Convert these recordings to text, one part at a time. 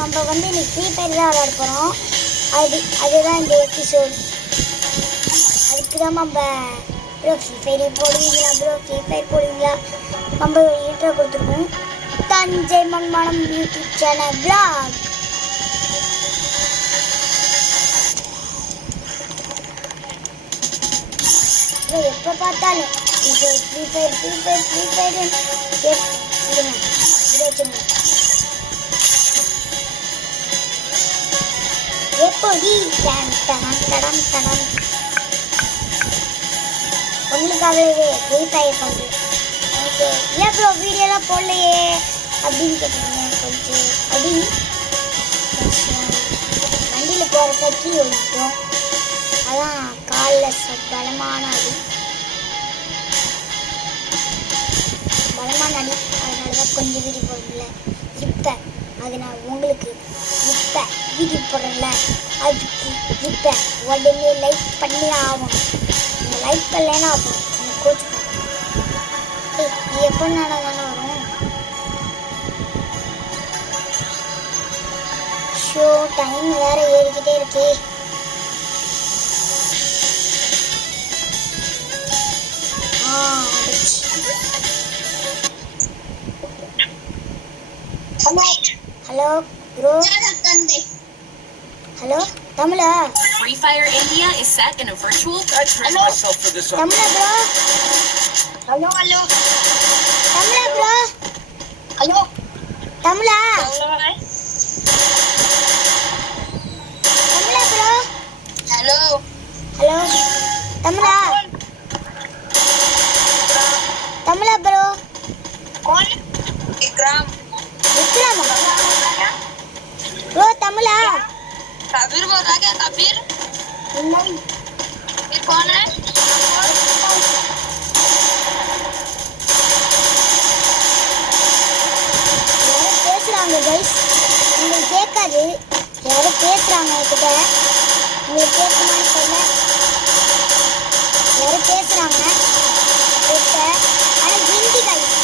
நம்ம வந்து இன்னைக்கு ஃப்ரீ ஃபயர் தான் விளையாட போகிறோம். அதுதான் இந்த எபிசோட். அதுக்கு தான் நம்ம ப்ரோ ஃப்ரீ ஃபயர் போடுவீங்களா நம்ம இன்ட்ரோ கொடுத்துருக்கோம். Thanjai Manmanam YouTube channel vlog. எப்போ பார்த்தாலும் ஃப்ரீ ஃபயர் எப்படி உங்களுக்காகவே ஃப்ரீ ஃபயர் பண்ணுறேன். ஓகே, ஏன் ப்ரோ வீடியோலாம் போடலையே அப்படின்னு கேட்டீங்க. கொஞ்சம் அடி வண்டியில் போகிறப்ப கீ ஒழிட்டோம். அதான் காலில் பலமான அடி, அதனால தான் கொஞ்சம் வீடியோ போடல. இப்போ அது நான் உங்களுக்கு இப்போ வீடியோ போடுறேன்ல, அதுக்கு இப்போ உடனே லைக் பண்ணி ஆகணும். நீங்கள் லைக் பண்ணலைன்னா ஆகும் நீங்கள் கோச்சுக்கணும். எப்போ தானே வரும் ஷோ? டைம் வேறு ஏறிக்கிட்டே இருக்கே. Hello bro. Hello Tamizha? Free Fire India is set in a virtual Tamizha bro? Hello Tamizha bro? Hello Tamizha? Tamizha bro? Hello hello Tamizha? Tamizha bro? कौन? इकराम விக்ரமா ப்ரோ? தமிழா? कबीर बोल रहा क्या? कबीर नहीं, ये कौन है? யாரும் பேசுறாங்க கைஸ், உங்களுக்கு கேட்காது. யாரும் பேசுறாங்க என்கிட்ட, உங்களுக்கு கேட்குமான்னு தெரியல. யாரும் பேசுறாங்க என்கிட்ட, ஆனால் Hindi guys.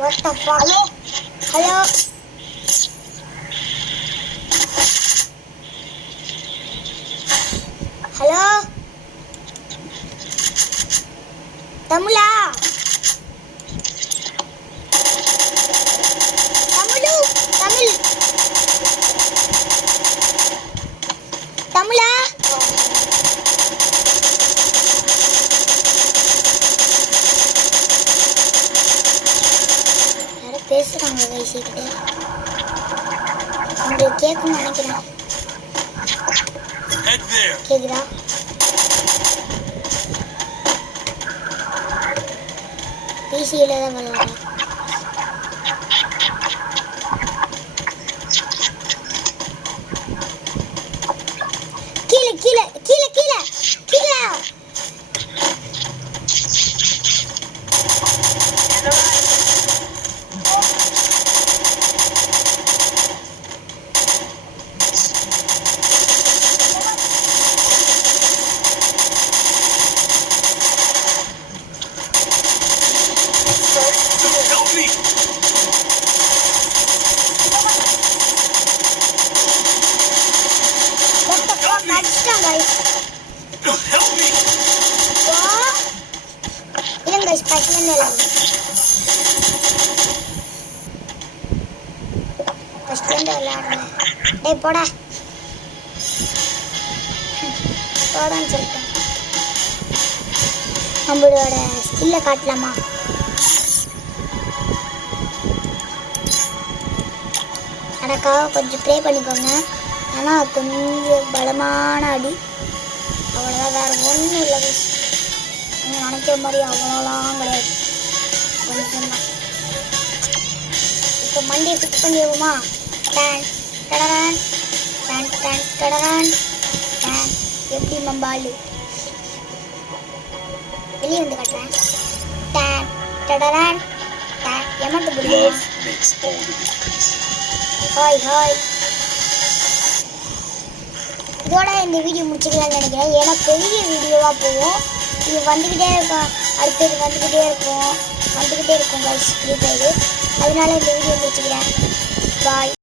What the fuck? Hello? Hello? Hello? Tamula? Tamulu? Tamil? Tamula? பேசுறாங்க வயசுக்கிட்ட, உங்களுக்கு கேட்கணும்னு நினைக்கிறேன். கேக்குதா? பிசியில தான் விளையாடுறேன். கீழே கீழே கீழே கீழே கீழே போடா போடான்னு சொல்லிட்டேன். நம்மளோட ஸ்கில்லை காட்டலாமா? எனக்காக கொஞ்சம் ப்ரே பண்ணிக்கோங்க. ஆனால் கொஞ்சம் பலமான அடி, அவ்வளோதான், வேறு ஒன்றும் இல்லை. நீங்கள் நினைக்கிற மாதிரி அவ்வளோலாம் கிடையாது, கொஞ்சம் தான். இப்போ மண்டியை ஃபிக்ஸ் பண்ணிடுவோமா? டேன் டடரான் டேன் டேன் டடரான் டேன். எப்படி மம்பாலு வெளியே வந்து காட்டுறேன். டேன் டடரான் டேன். டைமண்ட் பிடிக்குமா? Love makes all the difference. Hi hi. இதோட இந்த வீடியோ முடிச்சுக்கலாம்னு நினைக்கிறேன். ஏன்னா பெரிய வீடியோவாக போகும். இது வந்துக்கிட்டே இருக்கும், அடுத்தது வந்துக்கிட்டே இருக்கும் கைஸ் ஃப்ரீ ஃபயரு. அதனால இந்த வீடியோ முடிச்சுக்கிறேன். பாய்.